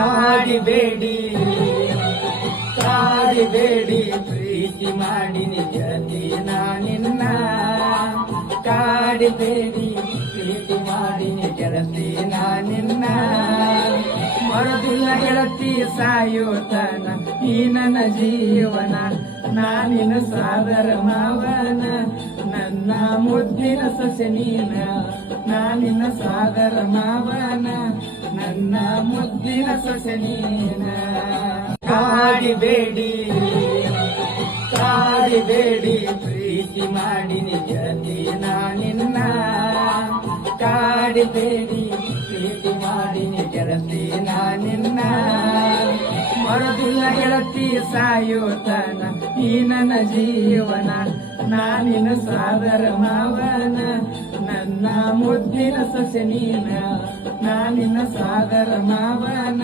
ಕಾಡಿಬೇಡಿ ಕಾಡಿಬೇಡಿ ಪ್ರೀತಿ ಮಾಡಿನಿ ಗೆಳತಿ ನಿನ್ನ ಕಾಡಿಬೇಡಿ ಪ್ರೀತಿ ಮಾಡಿನಿ ಗೆಳತಿ ನಿನ್ನ ಮರದಿಲ್ಲ ಗೆಳತಿ ಸಾಯೋತನ ಈ ನನ್ನ ಜೀವನ ನಾನಿನ ಸಾದರ ಮಾವನ ನನ್ನ ಮುದ್ದಿನ ಸೊಸೆ ನೀನ ನಾನಿನ ಸಾದರ ಮಾವನ ನನ್ನ ಮುದ್ದಿನ ಸೊಸೆ ನೀನ ಕಾಡಿಬೇಡಿ ಕಾಡಿಬೇಡಿ ಪ್ರೀತಿ ಮಾಡಿನಿ ಗೆಳತಿ ನಿನ್ನ ಕಾಡಿಬೇಡಿ ಪ್ರೀತಿ ಮಾಡಿನಿ ಗೆಳತಿ ನಿನ್ನ ಮರದಿಲ್ಲ ಗೆಳತಿ ಸಾಯೋತನ ಈ ನನ್ನ ಜೀವನ ನಾನಿನ ಸಾದರ ಮಾವನ ನನ್ನ ಮುದ್ದಿನ ಸೊಸೆ ನೀನ ನಾನಿನ ಸಾದರ ಮಾವನ